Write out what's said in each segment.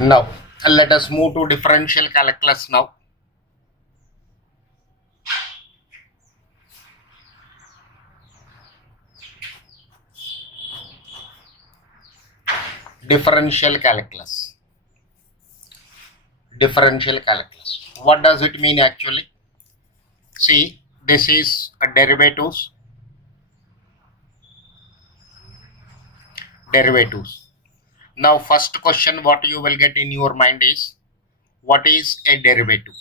Now, let us move to differential calculus now. Differential calculus. Differential calculus. What does it mean actually? See, this is a derivatives. Now, first question what you will get in your mind is, what is a derivative?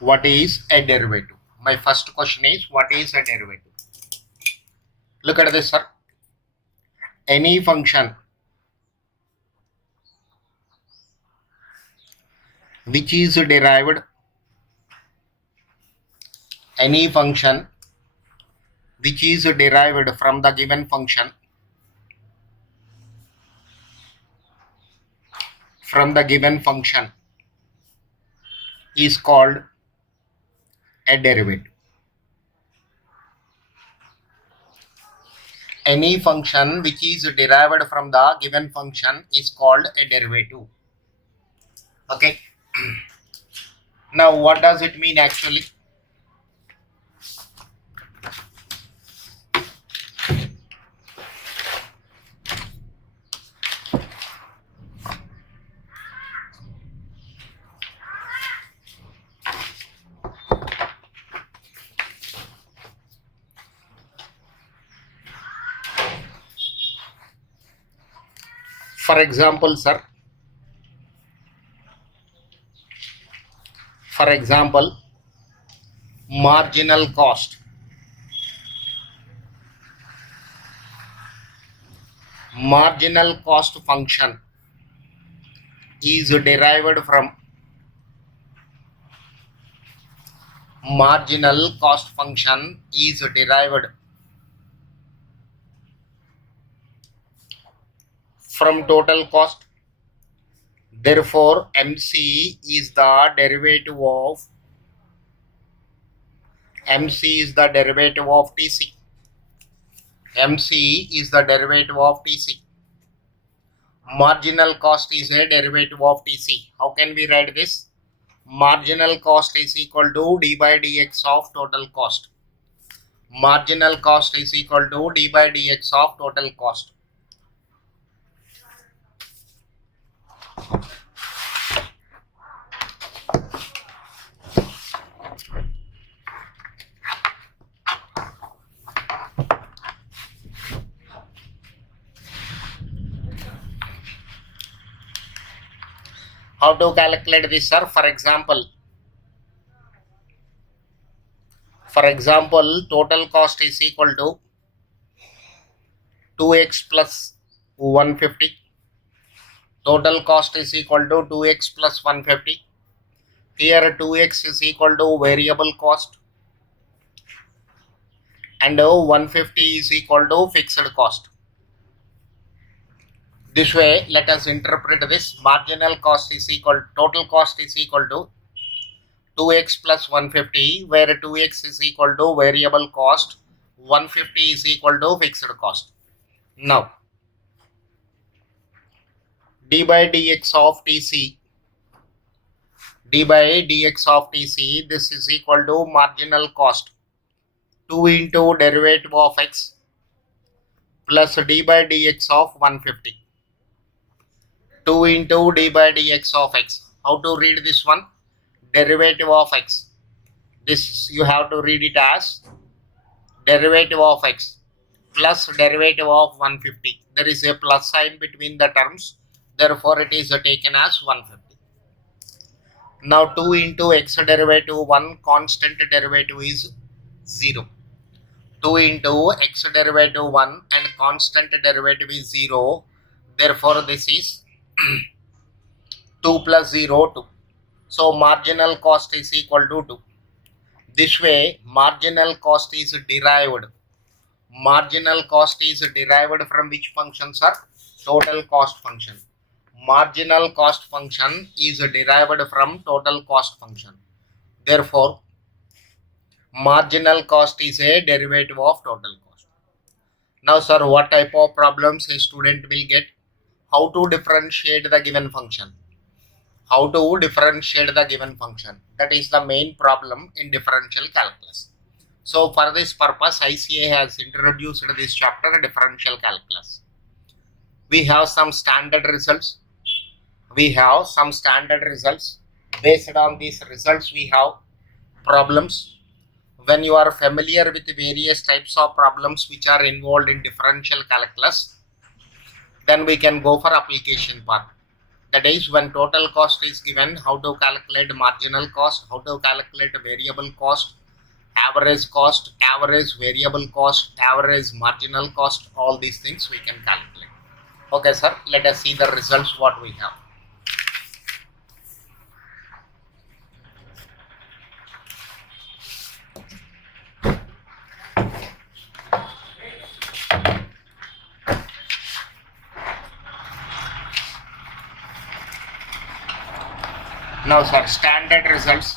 What is a derivative? My first question is, what is a derivative? Look at this, sir. Any function which is derived, any function which is derived from the given function, is called a derivative. Any function which is derived from the given function is called a derivative. Okay. Now, what does it mean actually? For example, sir. For example, marginal cost. Marginal cost function is derived from total cost. Therefore, MC is the derivative of TC. MC is the derivative of TC. Marginal cost is a derivative of TC. How can we write this? Marginal cost is equal to d by dx of total cost. Marginal cost is equal to d by dx of total cost. How to calculate this, sir? For example, total cost is equal to 2x plus 150. Total cost is equal to 2x plus 150. Here 2x is equal to variable cost and 150 is equal to fixed cost. This way, let us interpret this. Marginal cost is equal, total cost is equal to 2x plus 150, where 2x is equal to variable cost, 150 is equal to fixed cost. Now, d by dx of TC, this is equal to marginal cost 2 into derivative of x plus d by dx of 150. 2 into d by dx of x. How to read this one? Derivative of x. This you have to read it as derivative of x plus derivative of 150. There is a plus sign between the terms. Therefore, it is taken as 150. Now, 2 into x derivative 1, constant derivative is 0. 2 into x derivative 1 and constant derivative is 0. Therefore, this is 2 plus 0, 2. So, marginal cost is equal to 2. This way, marginal cost is derived. Marginal cost is derived from which function, sir? Total cost function. Marginal cost function is derived from total cost function. Therefore, marginal cost is a derivative of total cost. Now, sir, what type of problems a student will get? how to differentiate the given function. How to differentiate the given function. That is the main problem in differential calculus. So for this purpose, ICA has introduced this chapter, differential calculus. We have some standard results. Based on these results, we have problems. When you are familiar with various types of problems which are involved in differential calculus, then we can go for application part. That is, when total cost is given, how to calculate marginal cost, how to calculate variable cost, average variable cost, average marginal cost, all these things we can calculate. Okay, sir, let us see the results what we have. Now, sir, standard results.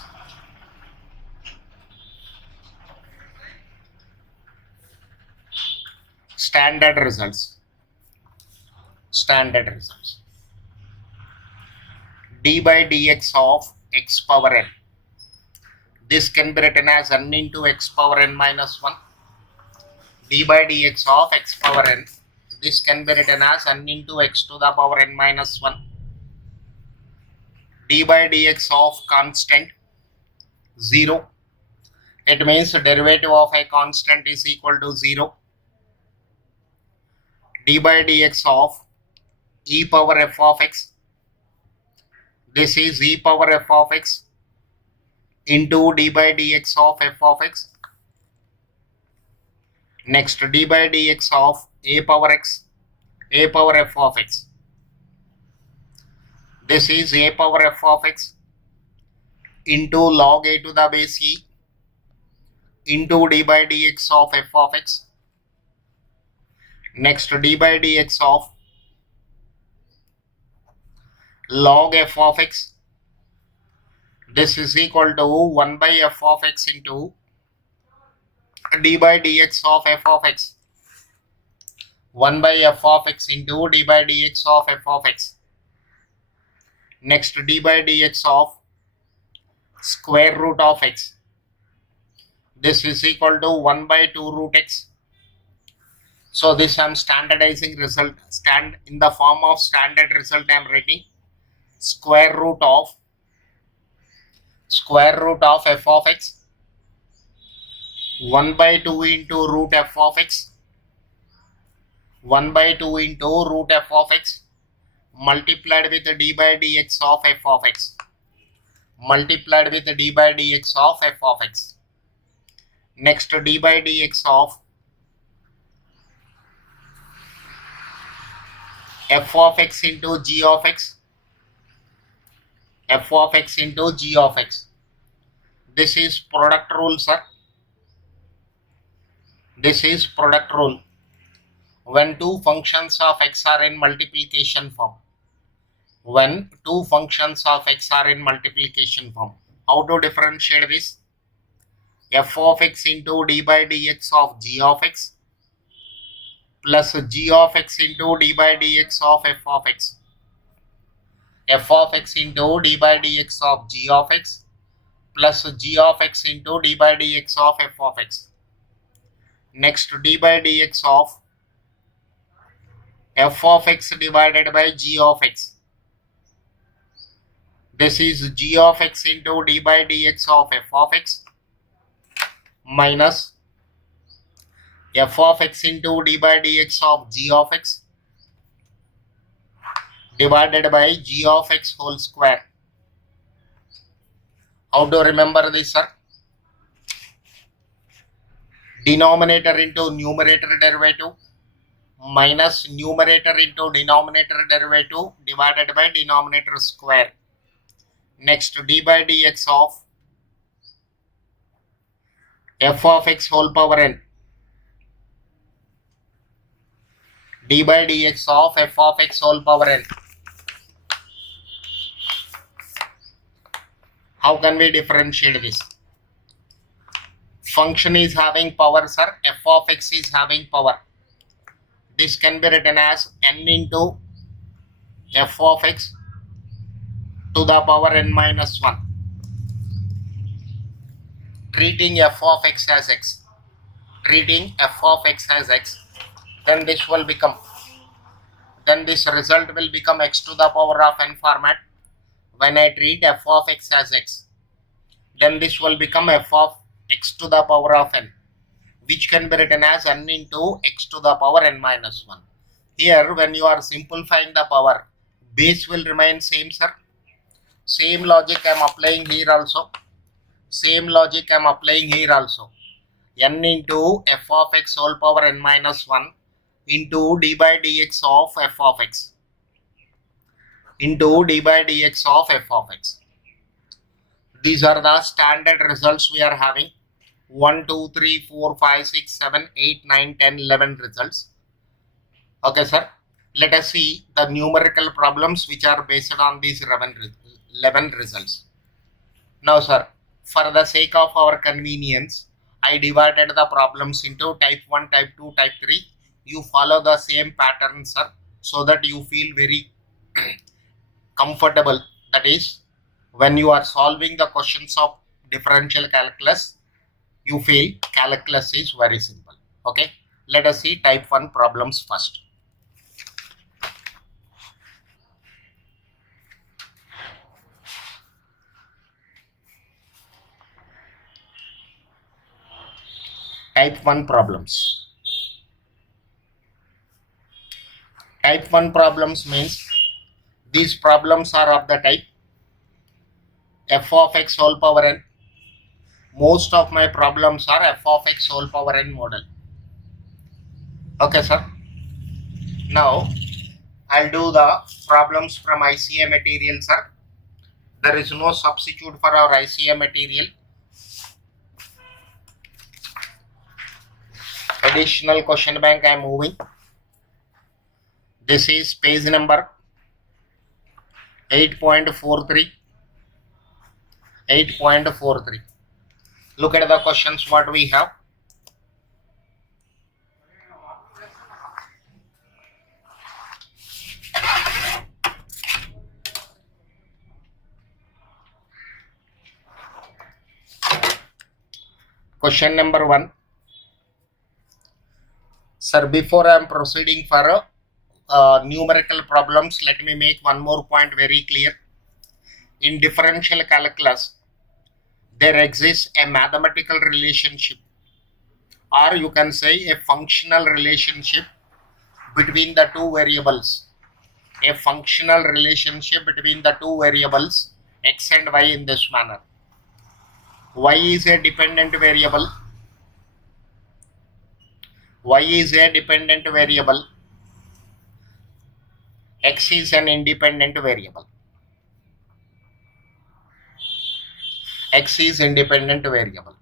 Standard results. D by dx of x power n. This can be written as n into x power n minus 1. D by dx of x power n. This can be written as n into x to the power n minus 1. D by dx of constant 0. It means derivative of a constant is equal to 0. D by dx of e power f of x. This is e power f of x into d by dx of f of x. Next, d by dx of a power x, a power f of x. This is a power f of x into log a to the base e into d by dx of f of x. Next, d by dx of log f of x. This is equal to 1 by f of x into d by dx of f of x. 1 by f of x into d by dx of f of x. Next, d by dx of square root of x. This is equal to 1 by 2 root x. So this I am standardizing result. In the form of standard result I am writing square root of f of x 1 by 2 into root f of x 1 by 2 into root f of x multiplied with d by dx of f of x multiplied with d by dx of f of x. Next, d by dx of f of x into g of x. F of x into g of x. This is product rule, sir. This is product rule. When two functions of x are in multiplication form. When two functions of x are in multiplication form. How to differentiate this? F of x into d by dx of g of x plus g of x into d by dx of f of x. F of x into d by dx of g of x plus g of x into d by dx of f of x. Next, d by dx of f of x divided by g of x. This is g of x into d by dx of f of x minus f of x into d by dx of g of x divided by g of x whole square. How to remember this, sir? Denominator into numerator derivative minus numerator into denominator derivative divided by denominator square. Next, d by dx of f of x whole power n. D by dx of f of x whole power n. How can we differentiate this? Function is having power, sir. F of x is having power. This can be written as n into f of x to the power n minus 1. Treating f of x as x. Treating f of x as x. Then this will become, then this result will become x to the power of n format. When I treat f of x as x, then this will become f of x to the power of n, which can be written as n into x to the power n minus 1. Here, when you are simplifying the power, base will remain same, sir. Same logic I am applying here also. Same logic I am applying here also. N into f of x whole power n minus 1 into d by dx of f of x into d by dx of f of x. These are the standard results we are having. 1, 2, 3, 4, 5, 6, 7, 8, 9, 10, 11 results. Okay, sir. Let us see the numerical problems which are based on these 11 results. Now, sir, for the sake of our convenience, I divided the problems into type 1, type 2, type 3. You follow the same pattern, sir, so that you feel very comfortable. That is, when you are solving the questions of differential calculus, you feel calculus is very simple. Okay, let us see type 1 problems first. Type 1 problems. Type 1 problems means these problems are of the type f of x whole power n. Most of my problems are f of x whole power n model. Okay, sir. Now, I'll do the problems from ICA material, sir. There is no substitute for our ICA material. Additional question bank I am moving. This is page number 8.43. 8.43. Look at the questions what we have. Question number 1. Sir, before I am proceeding for numerical problems, let me make one more point very clear. In differential calculus, there exists a mathematical relationship, or you can say a functional relationship between the two variables. A functional relationship between the two variables x and y in this manner. Y is a dependent variable. Y is a dependent variable. X is an independent variable. X is independent variable.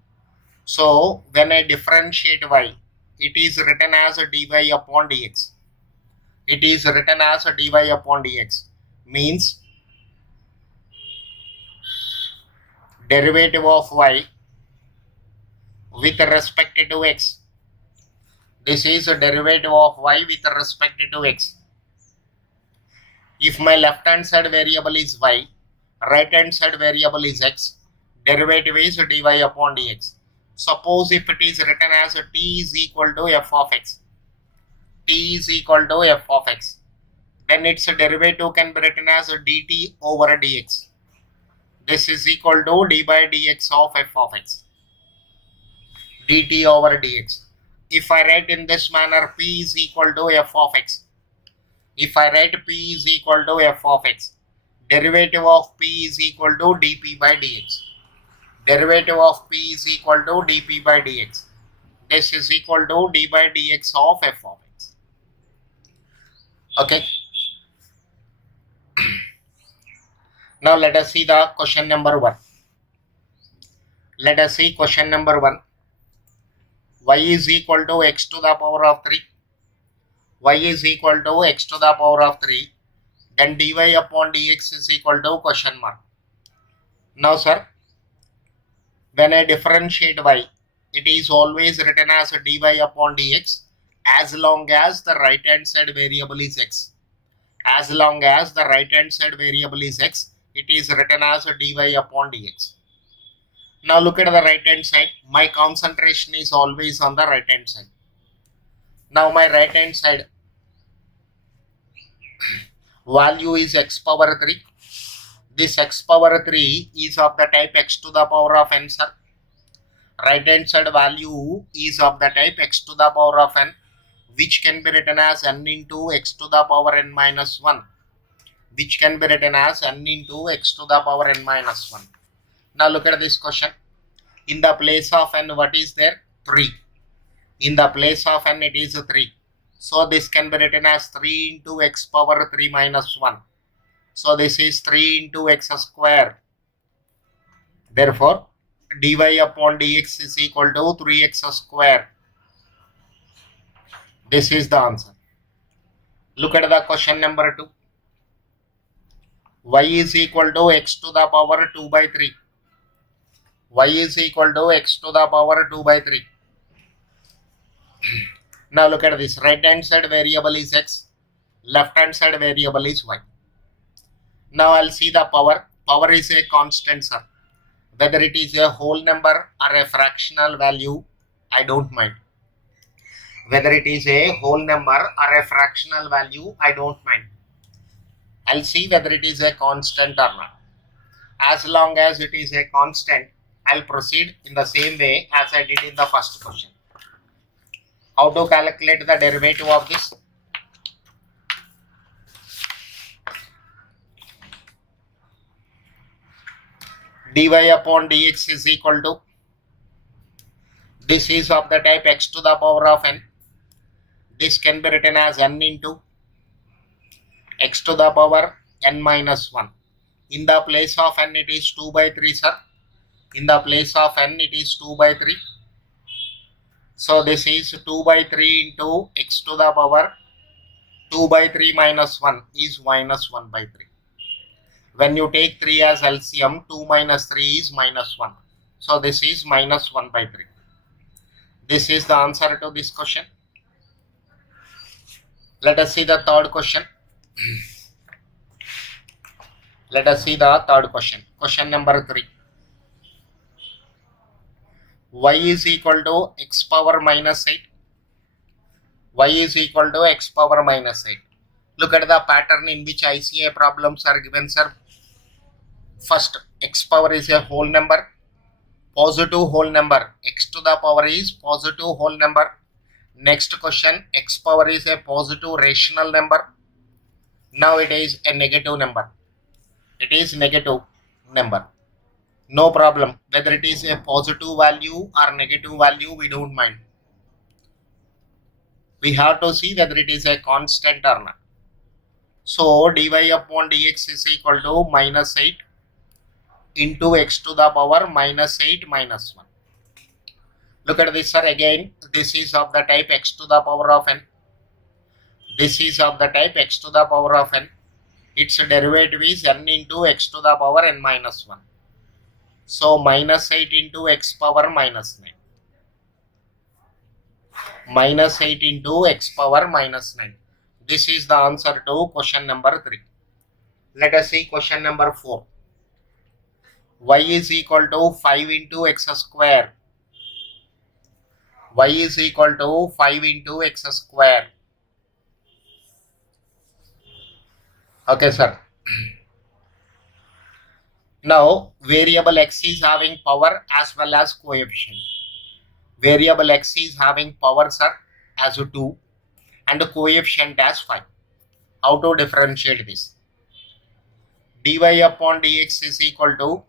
So when I differentiate y, it is written as a dy upon dx. It is written as a dy upon dx. Means derivative of y with respect to x. This is a derivative of y with respect to x. If my left hand side variable is y, right hand side variable is x, derivative is dy upon dx. Suppose if it is written as a t is equal to f of x. T is equal to f of x. Then its derivative can be written as a dt over dx. This is equal to d by dx of f of x. Dt over dx. If I write in this manner, p is equal to f of x. If I write p is equal to f of x, derivative of p is equal to dp by dx. Derivative of p is equal to dp by dx. This is equal to d by dx of f of x. Okay. Now let us see the question number 1. Let us see question number 1. Y is equal to x to the power of 3. Y is equal to x to the power of 3. Then dy upon dx is equal to question mark. Now, sir, when I differentiate y, it is always written as a dy upon dx as long as the right hand side variable is x. As long as the right hand side variable is x, it is written as dy upon dx. Now look at the right hand side. My concentration is always on the right hand side. Now my right hand side value is x power 3. This x power 3 is of the type x to the power of n, sir. Right hand side value is of the type x to the power of n, which can be written as n into x to the power n minus 1, which can be written as n into x to the power n minus 1. Now look at this question. In the place of n, what is there? 3. In the place of n, it is 3. So this can be written as 3 into x power 3 minus 1. So this is 3 into x square. Therefore, dy upon dx is equal to 3x square. This is the answer. Look at the question number 2. Y is equal to x to the power 2 by 3. Y is equal to x to the power 2 by 3. Now look at this. Right hand side variable is x. Left hand side variable is y. Now I'll see the power. Power is a constant, sir. Whether it is a whole number or a fractional value, I don't mind. Whether it is a whole number or a fractional value, I don't mind. I'll see whether it is a constant or not. As long as it is a constant, I'll proceed in the same way as I did in the first question. How to calculate the derivative of this? Dy upon dx is equal to, this is of the type x to the power of n. This can be written as n into x to the power n minus 1. In the place of n, it is 2 by 3, sir. In the place of n, it is 2 by 3. So this is 2 by 3 into x to the power 2 by 3 minus 1 is minus 1 by 3. When you take 3 as LCM, 2 minus 3 is minus 1. So this is minus 1 by 3. This is the answer to this question. Let us see the third question. Let us see the third question. Question number 3. Y is equal to x power minus 8. Y is equal to x power minus 8. Look at the pattern in which ICA problems are given, sir. First, x power is a whole number, positive whole number. X to the power is positive whole number. Next question, x power is a positive rational number. Now it is a negative number. It is negative number. No problem. Whether it is a positive value or negative value, we don't mind. We have to see whether it is a constant or not. So dy upon dx is equal to minus 8 into x to the power minus 8 minus 1. Look at this, sir. Again, this is of the type x to the power of n. This is of the type x to the power of n. Its derivative is n into x to the power n minus 1. So minus 8 into x power minus 9. Minus 8 into x power minus 9. This is the answer to question number 3. Let us see question number 4. Y is equal to 5 into x square. Y is equal to 5 into x square. Okay, sir. Now, variable x is having power as well as coefficient. Variable x is having power, sir, as 2 and coefficient as 5. How to differentiate this? Dy upon dx is equal to,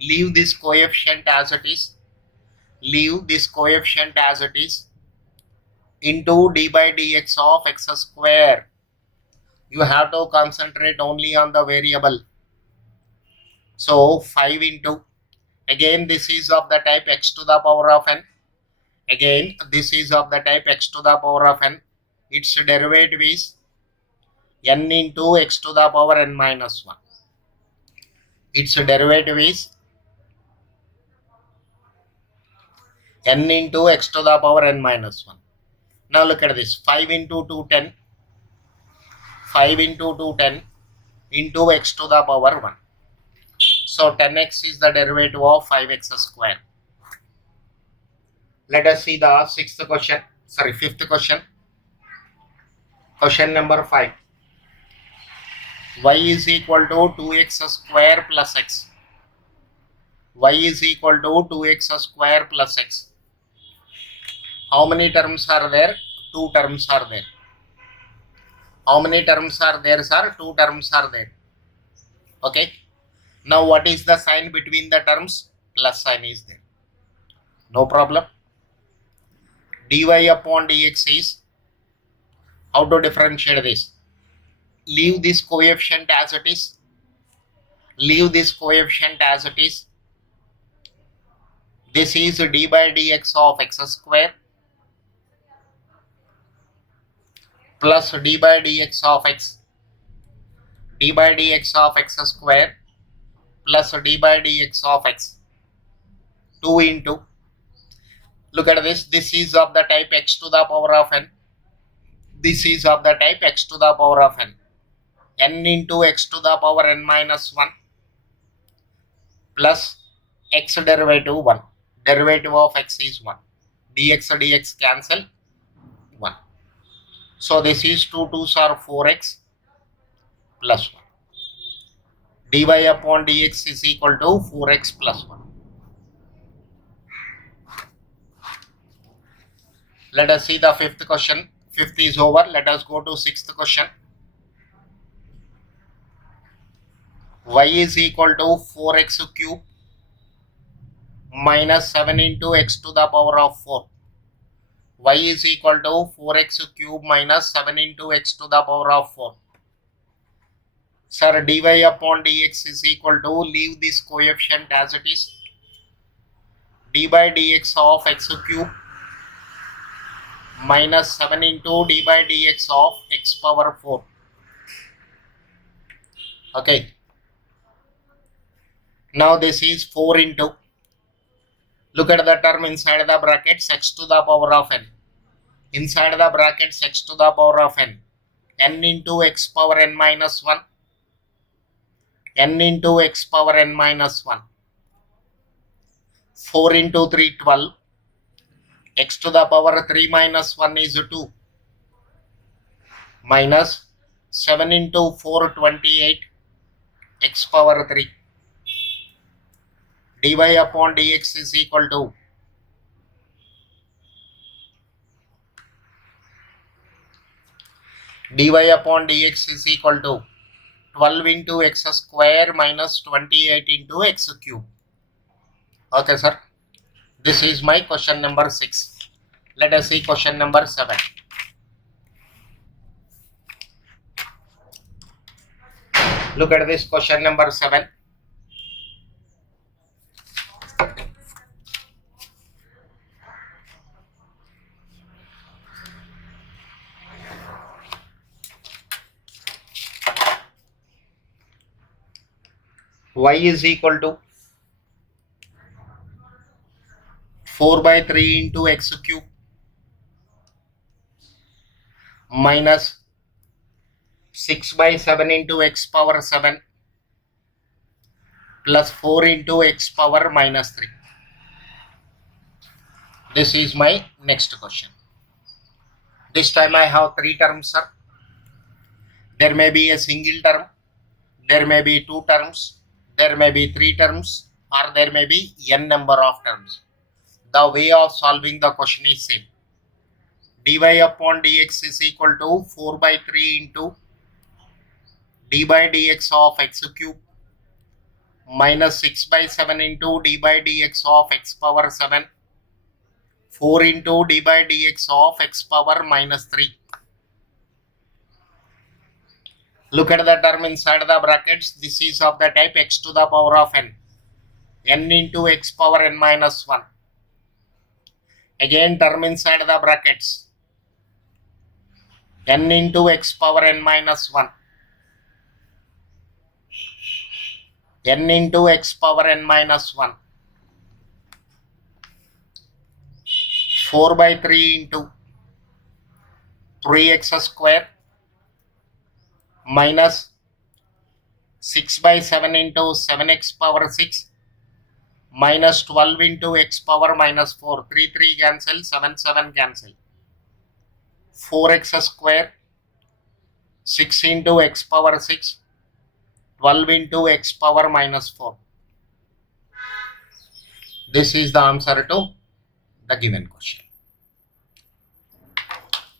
leave this coefficient as it is. Leave this coefficient as it is into d by dx of x square. You have to concentrate only on the variable. So 5 into, again this is of the type x to the power of n. Again this is of the type x to the power of n. Its derivative is n into x to the power n minus 1. Its derivative is n into x to the power n minus 1. Now look at this. 5 into 2, 10. 5 into 2 10 into x to the power 1. So 10x is the derivative of 5x square. Let us see the fifth question. Question number 5. Y is equal to 2x square plus x. Y is equal to 2x square plus x. How many terms are there? 2 terms are there. How many terms are there, sir? 2 terms are there. Okay. Now what is the sign between the terms? Plus sign is there. No problem. Dy upon dx is, how to differentiate this? Leave this coefficient as it is. Leave this coefficient as it is. This is d by dx of x square plus d by dx of x. D by dx of x square plus d by dx of x. 2 into, look at this, this is of the type x to the power of n. This is of the type x to the power of n. N into x to the power n minus 1 plus x derivative 1. Derivative of x is 1. Dx cancel 1. So this is 2 2s are 4x plus 1. Dy upon dx is equal to 4x plus 1. Let us see the fifth question. Fifth is over. Let us go to sixth question. Y is equal to 4x cube minus 7 into x to the power of 4. Y is equal to 4x cube minus 7 into x to the power of 4. Sir, dy upon dx is equal to, leave this coefficient as it is. D by dx of x cube minus 7 into d by dx of x power 4. Okay. Now this is 4 into, look at the term inside the brackets, x to the power of n. Inside the brackets, x to the power of n. N into x power n minus 1. N into x power n minus 1. 4 into 3, 12. X to the power 3 minus 1 is 2. Minus 7 into 4, 28. X power 3. Dy upon dx is equal to, dy upon dx is equal to 12 into x square minus 28 into x cube. Okay, sir. This is my question number 6. Let us see question number 7. Look at this question number 7. Y is equal to 4 by 3 into x cube minus 6 by 7 into x power 7 plus 4 into x power minus 3. This is my next question. This time I have 3 terms, sir. There may be a single term, there may be 2 terms, there may be 3 terms, or there may be n number of terms. The way of solving the question is same. Dy upon dx is equal to 4 by 3 into d by dx of x cube minus 6 by 7 into d by dx of x power 7, 4 into d by dx of x power minus 3. Look at the term inside the brackets. This is of the type x to the power of n. N into x power n minus 1. Again term inside the brackets. N into x power n minus 1. N into x power n minus 1. 4 by 3 into 3x square minus 6 by 7 into 7x power 6 minus 12 into x power minus 4. 3 cancel, 7 cancel. 4x square, 6 into x power 6, 12 into x power minus 4. This is the answer to the given question.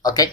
Okay.